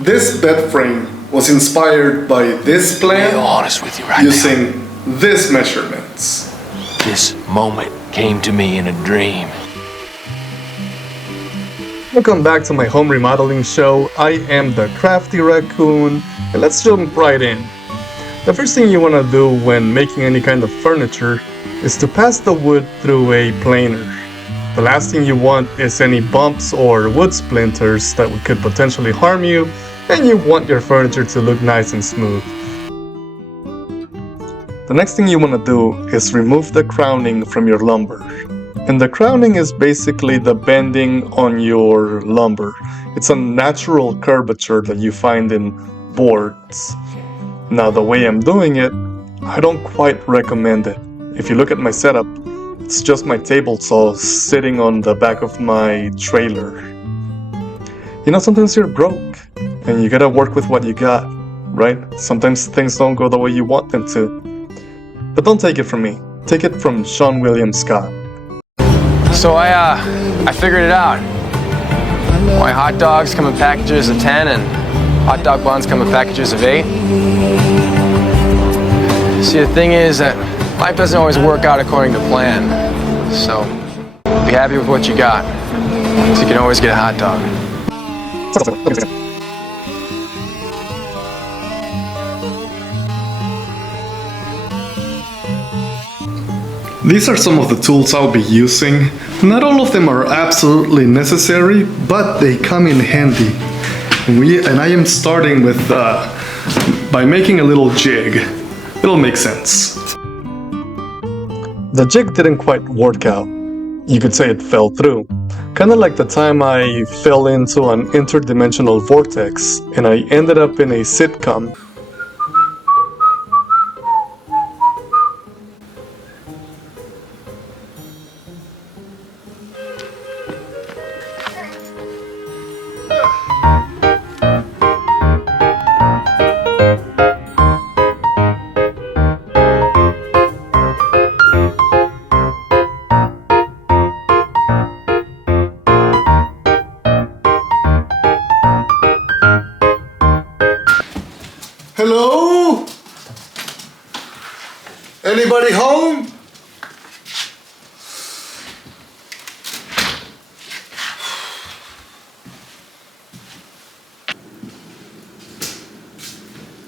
This bed frame was inspired by this plan Be honest with you right using this measurements. This moment came to me in a dream. Welcome back to my home remodeling show. I am the Crafty Raccoon, and let's jump right in. The first thing you want to do when making any kind of furniture is to pass the wood through a planer. The last thing you want is any bumps or wood splinters that could potentially harm you, and you want your furniture to look nice and smooth. The next thing you want to do is remove the crowning from your lumber. And the crowning is basically the bending on your lumber. It's a natural curvature that you find in boards. Now, the way I'm doing it, I don't quite recommend it. If you look at my setup, it's just my table saw sitting on the back of my trailer. You know, sometimes you're broke and you gotta work with what you got, right? Sometimes things don't go the way you want them to. But don't take it from me. Take it from Sean William Scott. So I figured it out. Why hot dogs come in packages of 10 and hot dog buns come in packages of 8. See, the thing is that life doesn't always work out according to plan. So be happy with what you got, so you can always get a hot dog. These are some of the tools I'll be using. Not all of them are absolutely necessary, but they come in handy. And I am starting with by making a little jig. It'll make sense. The jig didn't quite work out. You could say it fell through. Kinda like the time I fell into an interdimensional vortex and I ended up in a sitcom. Hello? Anybody home?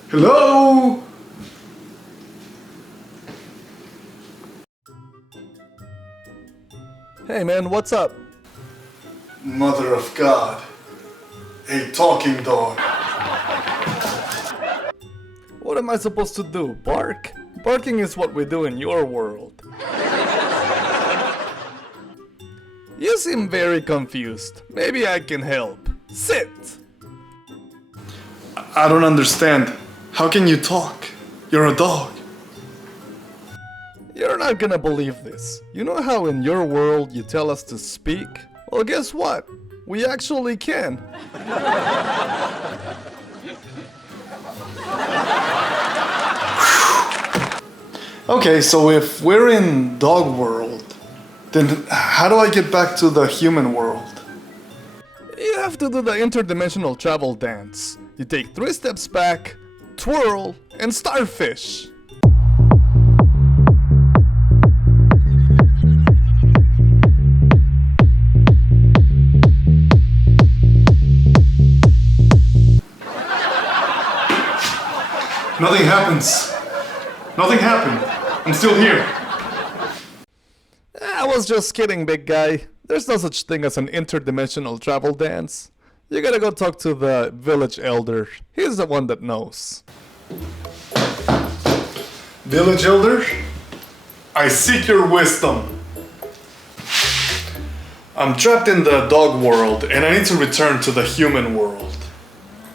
Hello? Hey man, what's up? Mother of God. A talking dog. What am I supposed to do? Bark? Barking is what we do in your world. You seem very confused. Maybe I can help. Sit! I don't understand. How can you talk? You're a dog. You're not gonna believe this. You know how in your world you tell us to speak? Well, guess what? We actually can. Okay, so if we're in dog world, then how do I get back to the human world? You have to do the interdimensional travel dance. You take 3 steps back, twirl, and starfish. Nothing happens. Nothing happened. I'm still here. I was just kidding, big guy. There's no such thing as an interdimensional travel dance. You gotta go talk to the village elder. He's the one that knows. Village elder, I seek your wisdom. I'm trapped in the dog world and I need to return to the human world.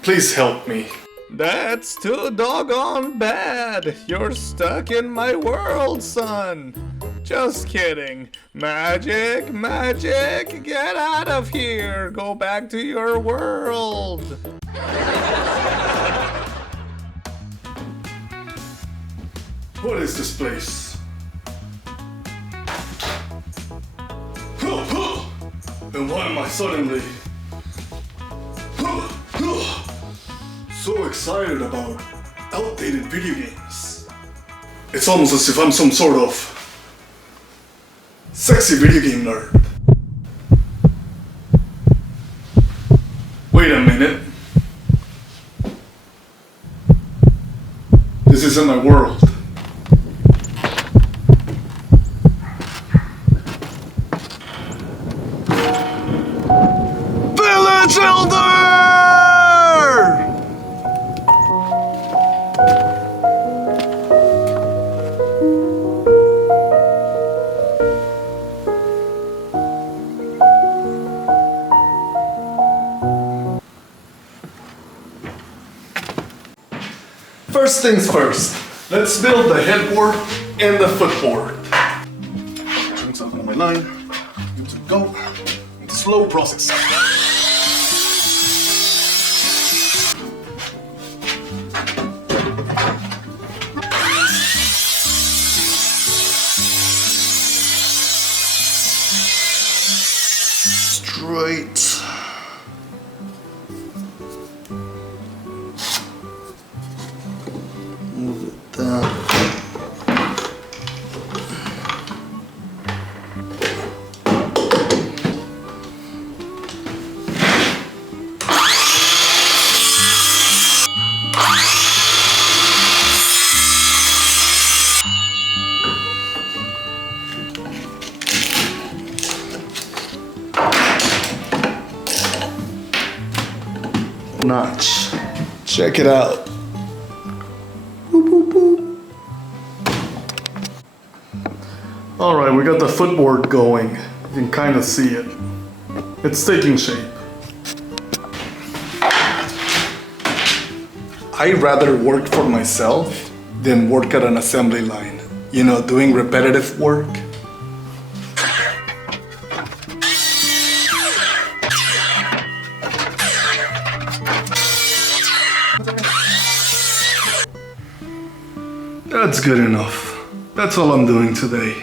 Please help me. That's too doggone bad. You're stuck in my world, son. Just kidding. Magic, magic, get out of here. Go back to your world. What is this place? And why am I suddenly so excited about outdated video games. It's almost as if I'm some sort of sexy video game nerd. Wait a minute. This isn't my world. Village Elder! First things first, let's build the headboard and the footboard. Bring something on my line, good to go. It's a slow process. Straight. Move it down. Notch. Check it out. Alright, we got the footboard going. You can kind of see it. It's taking shape. I'd rather work for myself than work at an assembly line. You know, doing repetitive work. That's good enough. That's all I'm doing today.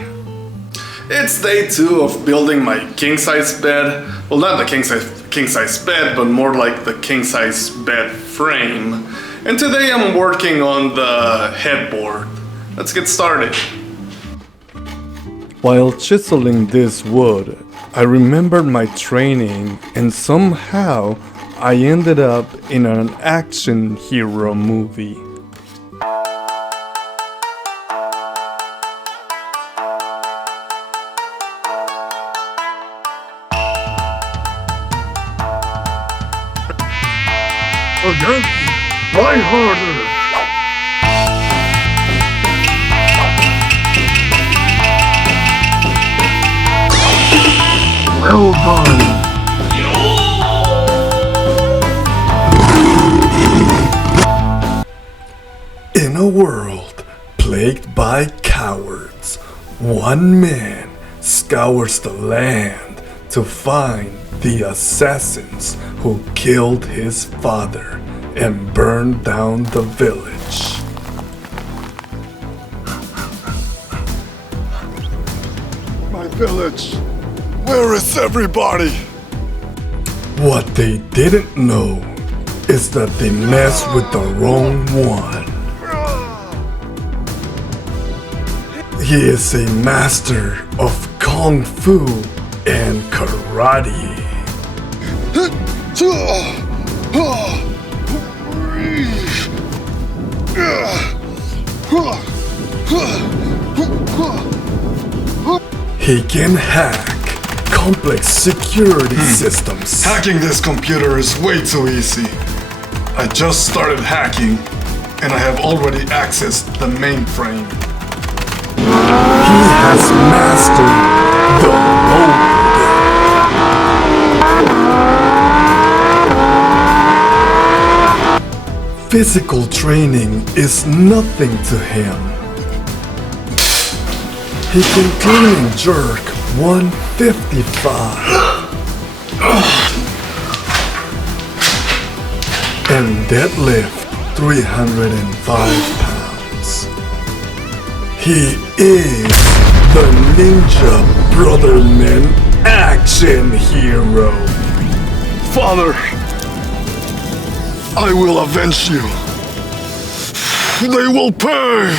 It's day 2 of building my king-size bed. Well, not the king-size bed, but more like the king-size bed frame. And today I'm working on the headboard. Let's get started. While chiseling this wood, I remembered my training and somehow I ended up in an action hero movie. Again, try harder. Well done. In a world plagued by cowards, one man scours the land to find the assassins who killed his father and burned down the village. My village, where is everybody? What they didn't know is that they messed with the wrong one. He is a master of Kung Fu and Karate. He can hack complex security systems. Hacking this computer is way too easy. I just started hacking and I have already accessed the mainframe. He has mastered the mode. Physical training is nothing to him. He can clean and jerk 155 and deadlift 305 pounds. He is the Ninja Brotherman action hero. Father, I will avenge you. They will pay!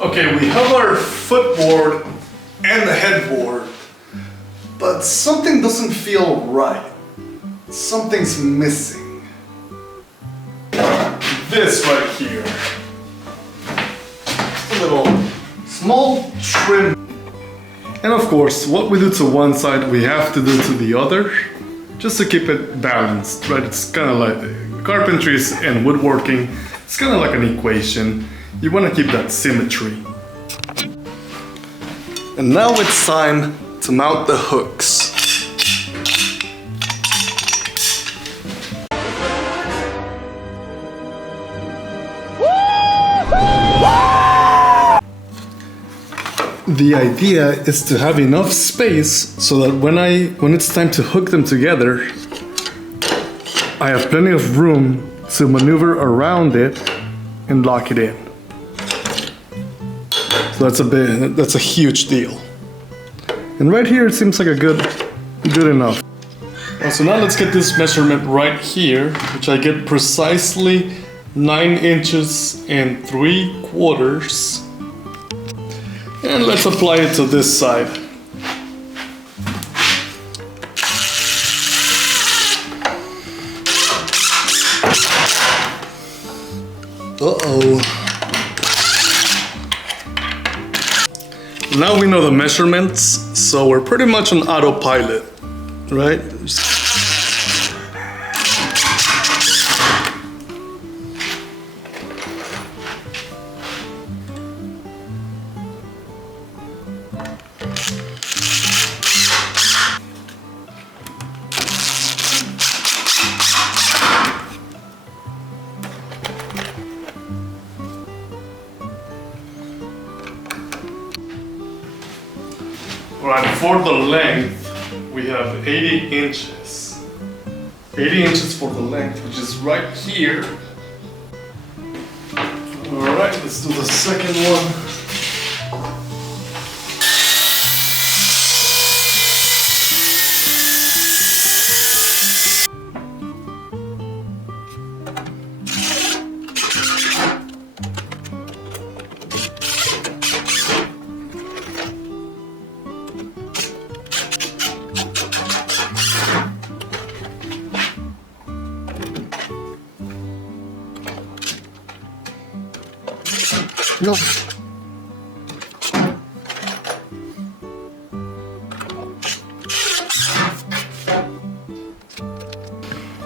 Okay, we have our footboard and the headboard, but something doesn't feel right. Something's missing. This right here. It's a little small trim. And of course, what we do to one side, we have to do to the other, just to keep it balanced, right? It's kind of like carpentry and woodworking. It's kind of like an equation. You want to keep that symmetry. And now it's time to mount the hooks. The idea is to have enough space so that when it's time to hook them together, I have plenty of room to maneuver around it and lock it in. So that's a huge deal. And right here it seems like a good enough. So now let's get this measurement right here, which I get precisely 9 inches and 3/4. And let's apply it to this side. Uh-oh. Now we know the measurements, so we're pretty much on autopilot, right? Right, for the length, we have 80 inches. 80 inches for the length, which is right here. Alright, let's do the second one. No.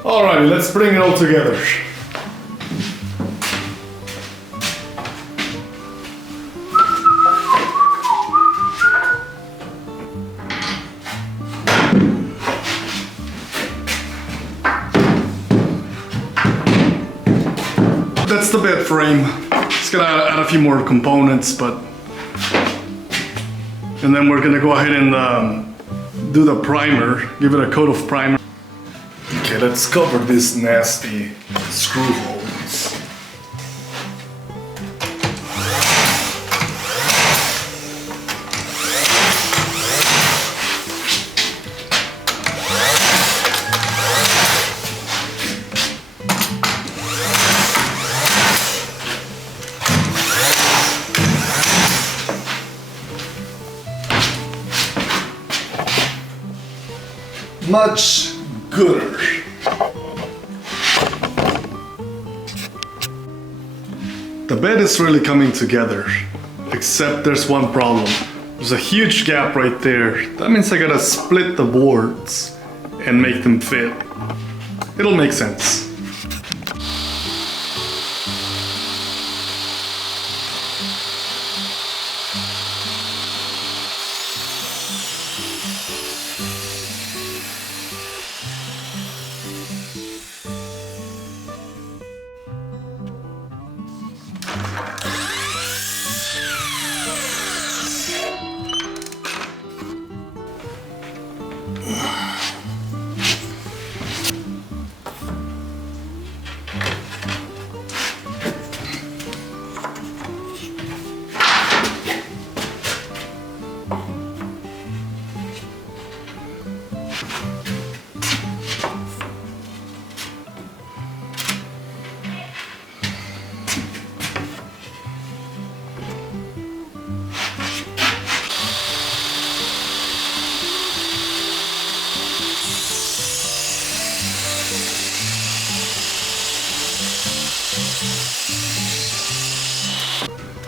Alrighty, let's bring it all together. That's the bed frame. It's gonna add a few more components, and then we're gonna go ahead and do the primer, give it a coat of primer. Okay, let's cover this nasty screw holes. Much gooder. The bed is really coming together, except there's one problem. There's a huge gap right there. That means I gotta split the boards and make them fit. It'll make sense.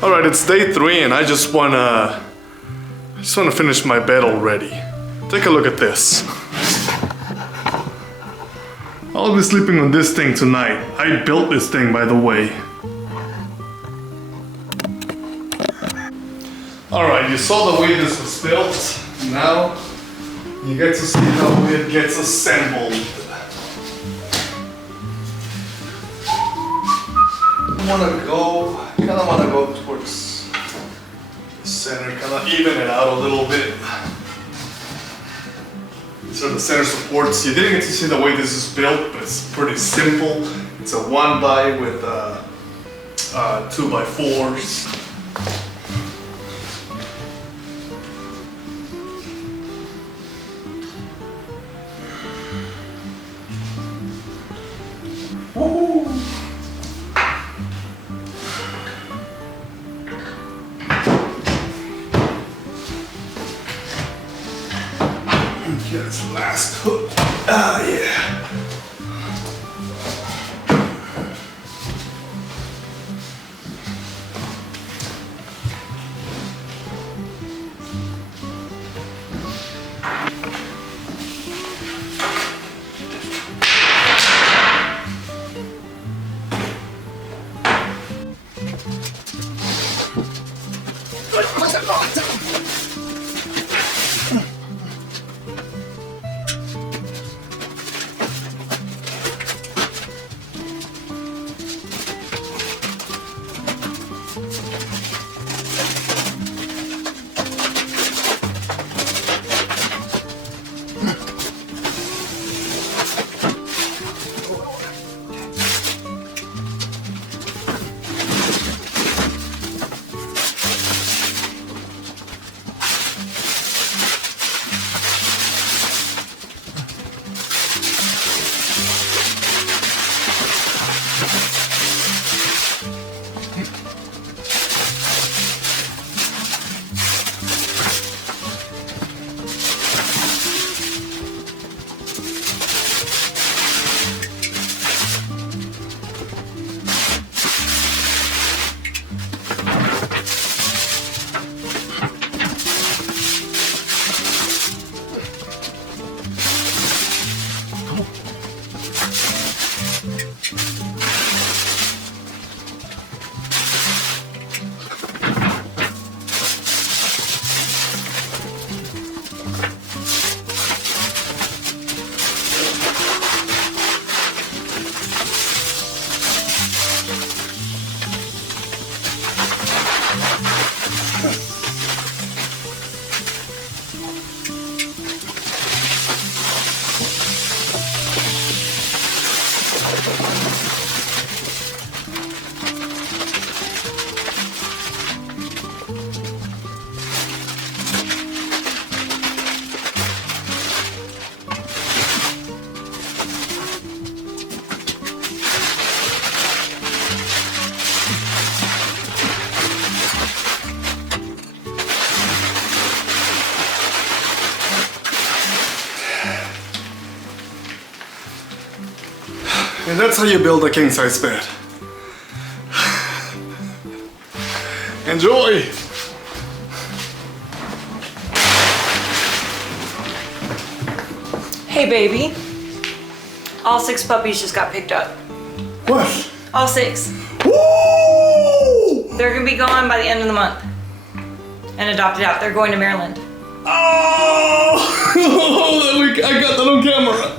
All right, it's day 3 and I just wanna finish my bed already. Take a look at this. I'll be sleeping on this thing tonight. I built this thing, by the way. All right, you saw the way this was built. Now you get to see how it gets assembled. Kind of want to go towards the center, kind of even it out a little bit. These are the center supports. You didn't get to see the way this is built, but it's pretty simple. It's a 1x with 2x4s. Woohoo! Get this last hook. Ah, yeah. And that's how you build a king-size bed. Enjoy! Hey baby, all 6 puppies just got picked up. What? All 6. Woo! They're gonna be gone by the end of the month and adopted out. They're going to Maryland. Oh! I got that on camera.